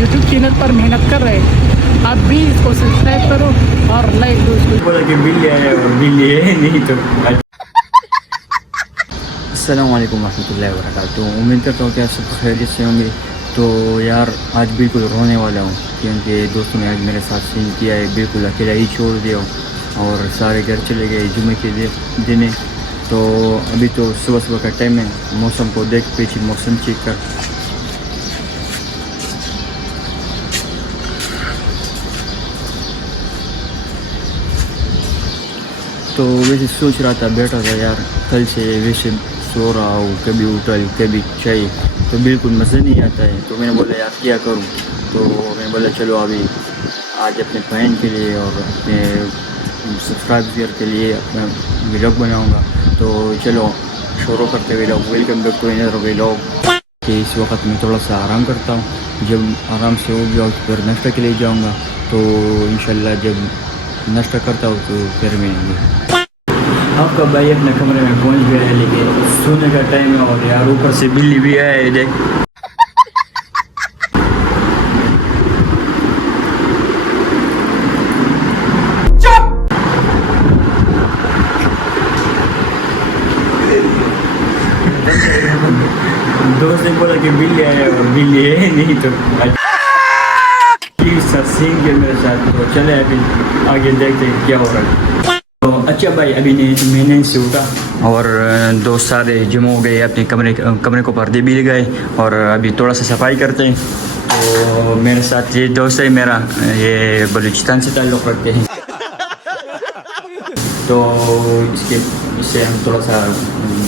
YouTube channel पर मेहनत कर रहे हैं, आप भी इसको सब्सक्राइब करो और लाइक दो इसको। बोला कि बिल है और बिल है नहीं तो। अस्सलाम वालेकुम रहमतुल्लाहि व बरकातुहू। उम्मीद करता हूँ कि आप सब खैरियत से होंगे। तो यार आज बिल्कुल रोने वाला हूँ क्योंकि दोस्तों ने आज मेरे साथ सीन किया है, बिल्कुल अकेला ही छोड़ दिया और सारे घर चले गए जुमे के दिन है। तो अभी तो सुबह सुबह का टाइम है, मौसम को देख पीछे मौसम चेक कर। तो वैसे सोच रहा था, बैठा था यार, कल से वैसे सो रहा हूँ, कभी होटल कभी चाय, तो बिल्कुल मज़ा नहीं आता है। तो मैंने बोला यार क्या करूँ, तो मैंने बोला चलो अभी आज अपने बहन के लिए और अपने सब्सक्राइबर के लिए अपना व्लॉग बनाऊँगा। तो चलो शुरू करते हुए लोग, welcome back to another vlog. कि इस वक्त मैं थोड़ा सा आराम करता हूँ, जब आराम से हो गया तो फिर नाश्ता के लिए जाऊँगा। तो इंशाल्लाह जब नाश्ता करता हूँ तो फिर मिलेंगे। आपका भाई अपने कमरे में पहुंच गया है, लेकिन सोने का टाइम है और यार ऊपर से बिल्ली भी आया है, देख। दोस्त ने बोला कि बिल्ली आया और बिल्ली है नहीं तो सीन के मेरे साथ। तो चले अभी आगे देखते हैं क्या हो रहा है। तो अच्छा भाई, अभी मैंने से उठा और दोस्त सारे जमा हो गए, अपने कमरे को पर्दे भी लगाए और अभी थोड़ा सा सफाई करते हैं। तो मेरे साथ ये दोस्त है मेरा, ये बलूचिस्तान से ताल्लुक़ रखते हैं। तो इससे हम थोड़ा सा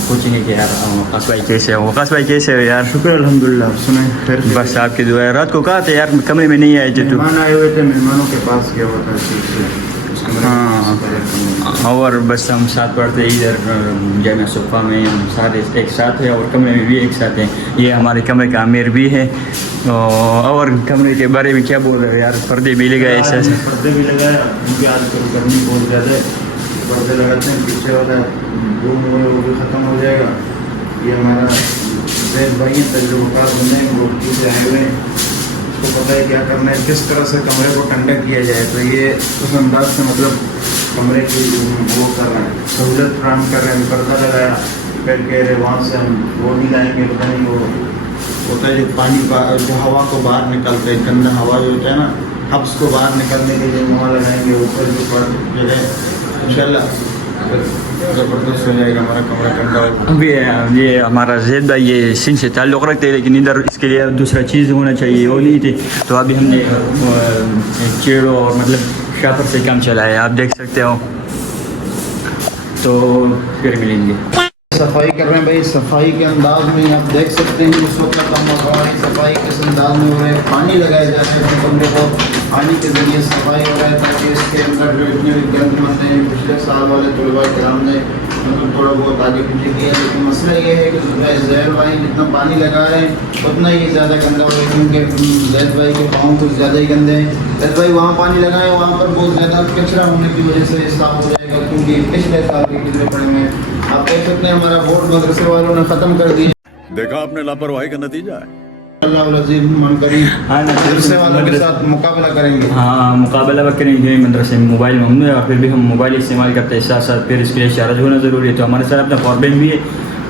पूछेंगे कि यार वकास भाई कैसे हो। वकास भाई कैसे हो यार? शुक्र अल्हम्दुलिल्लाह। सुने फिर बस आपकी दुआ है। रात को कहा था यार कमरे में नहीं आए जो तू? मेहमान आए हुए थे, मेहमानों के पास गया हुआ था। हाँ, और बस हम साथ पढ़ते इधर जामिया सोफा में, हम सारे एक साथ हैं और कमरे में भी एक साथ हैं। ये हमारे कमरे का आमिर भी है। और कमरे के बारे में क्या बोल रहे हो यार? पर्दे भी लगाए ऐसे पर्दे भी लगाए, उनकी आजकल गर्मी बहुत ज़्यादा है, पर्दे लगाते हैं। पीछे वाला रूम वो भी ख़त्म हो जाएगा। ये हमारा जैद भाई हैं तजुर्बेकार बंदे हैं, वो पीछे आए हुए हैं, उसको पता है क्या करना है, किस तरह से कमरे को ठंडा किया जाए। तो ये उस अंदाज से मतलब कमरे की वो कर रहे हैं, सहूलत फराहम कर रहे हैं। पर्दा लगाया, फिर कह रहे वहाँ से हम वो नहीं लाएँगे, पता नहीं वो होता है जो पानी जो हवा को बाहर निकालते हैं, गंदा हवा जो होता है ना, हब्स को बाहर निकालने के लिए वहाँ लगाएंगे ऊपर जो जगह। इंशाल्लाह ज़बरदस्त हो जाएगा हमारा कमरा ठंडा। अभी ये हमारा जैद भाई ये सिंह से ताल्लुक़ रखते हैं, लेकिन इधर इसके लिए दूसरा चीज़ होना चाहिए, वो नहीं थी। तो अभी हमने चेड़ों और मतलब शापर से काम चलाया, आप देख सकते हो। तो फिर मिलेंगे। सफाई कर रहे हैं भाई, सफाई के अंदाज में आप देख सकते हैं उस वक्त हम सफाई किस अंदाज में हो रहा है। पानी लगाया जाता है कमरे को, पानी के ज़रिए सफाई हो रहा है ताकि इसके अंदर जो इतने भी गंद मत हैं। पिछले साल वाले तलबा किराम ने मतलब थोड़ा बहुत आगे पीछे किया, लेकिन मसला ये है कि जैद भाई जितना पानी लगा रहे हैं उतना ही ज़्यादा गंदा हो रहा है, क्योंकि जैद भाई के पाँव कुछ ज़्यादा ही गंदे हैं। जैद भाई वहाँ पानी लगाए, वहाँ पर बहुत ज़्यादा कचरा होने की वजह से साफ हो जाएगा, क्योंकि पिछले साल के कितने पड़े हुए हैं। आप देख सकते हैं हमारा बोर्ड मदरसे वालों ने ख़त्म कर दिया। देखा आपने लापरवाही का नतीजा है। अल्लाह मन करें मदरसे वालों के साथ मुकाबला करेंगे। हाँ, मुकाबला करेंगे मदरसे में। मोबाइल में हमने और फिर भी हम मोबाइल इस्तेमाल करते हैं साथ साथ, फिर इसके लिए चार्ज होना ज़रूरी है। तो हमारे साथ अपना पावर बैंक भी है,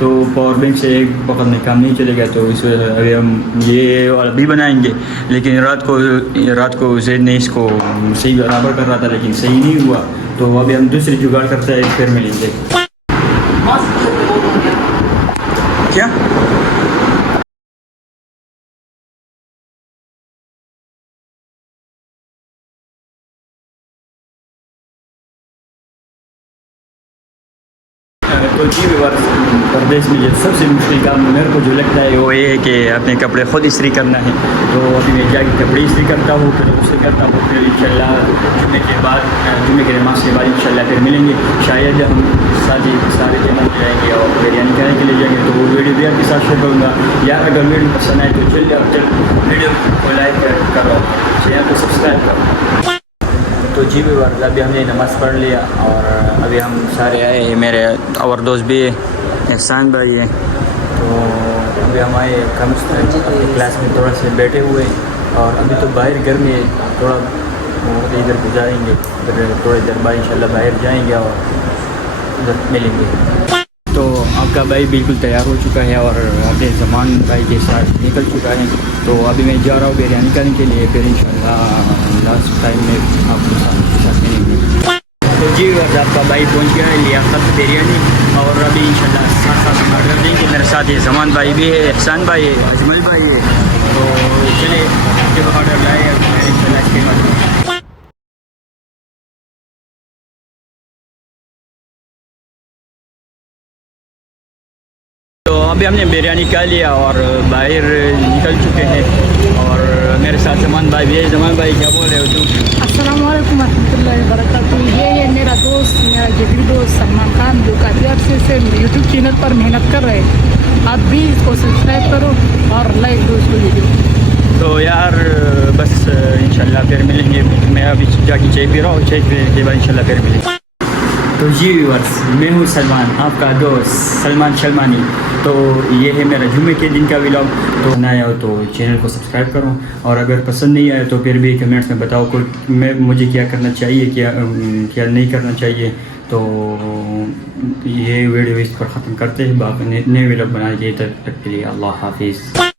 तो पावर बैंक से एक वक्त में काम नहीं चलेगा। तो इस वजह से अभी हम ये अभी बनाएंगे, लेकिन रात को जैद ने इसको सही बराबर कर रहा था, लेकिन सही नहीं हुआ। तो अभी हम दूसरी जुगाड़ करते हैं, फिर मिलेंगे। क्या तो जी प्रदेश में जो सबसे मुश्किल काम मेरे को जो लगता है वो ये है कि अपने कपड़े खुद इस्त्री करना है। तो अभी मैं जाके कपड़े इस्त्री करता हूँ, फिर उससे करता हूँ, फिर इंशाल्लाह जुम्मे के बाद, जुम्मे के नमाज के बाद इंशाल्लाह फिर मिलेंगे। शायद हम सारे जमा जाएंगे और बिरयानी खाने के लिए जाएंगे, तो वो वीडियो भी आपके साथ शेयर करूँगा। यार अगर वीडियो पसंद आए तो जल्द वीडियो को लाइक करो, चैनल को सब्सक्राइब करो। तो जी भी अभी हमने नमाज़ पढ़ लिया और अभी हम सारे आए हैं, मेरे और दोस्त भी है, एहसान भाई है। तो अभी हमारे क्लास में थोड़ा से बैठे हुए हैं और अभी तो बाहर घर में थोड़ा इधर गुजारेंगे, फिर थोड़ी देर बाद इंशाल्लाह बाहर जाएंगे और उधर मिलेंगे। तो आपका भाई बिल्कुल तैयार हो चुका है और अपने ज़मान भाई के साथ निकल चुका है। तो अभी मैं जा रहा हूँ बिरयानी करने के लिए, फिर इंशाल्लाह लास्ट टाइम में आपके साथ मिलेंगे। तो जी बस आपका भाई पहुँच गया है लियाकत बिरयानी, और अभी इंशाल्लाह साथ साथ हम ऑर्डर देंगे। मेरे साथ ये ज़मान भाई भी है, एहसान भाई है, अजमल भाई है। तो चले जब ऑर्डर लाए इंशाल्लाह इसके बाद। तो अभी हमने बिरयानी खा लिया और बाहर निकल चुके हैं, और मेरे साथ ज़मान भाई भी है। ज़मान भाई क्या बोल रहे हो तुम? अस्सलाम वालेकुम रहमतुल्लाहि व बरकातुहू। ये है मेरा दोस्त, मेरा जिगरी दोस्त सलमान खान, जो काफ़ी अर्से से यूट्यूब चैनल पर मेहनत कर रहे हैं। आप भी इसको सब्सक्राइब करो और लाइक दो इसको वीडियो। तो यार बस इंशाल्लाह फिर मिलेंगे। मैं अभी जाके चाय पी रहा हूँ, चाय पीने के बाद इंशाल्लाह फिर मिलेंगे। तो जी व्यूअर्स, मैं हूँ सलमान, आपका दोस्त सलमान शलमानी। तो ये है मेरा जुम्मे के दिन का व्लॉग। तो नया हो तो चैनल को सब्सक्राइब करो, और अगर पसंद नहीं आया तो फिर भी कमेंट्स में बताओ मुझे क्या करना चाहिए, क्या नहीं करना चाहिए। तो ये वीडियो इस पर ख़त्म करते हैं, बाकी नए व्लॉग बनाने के तब तक के लिए अल्लाह हाफिज़।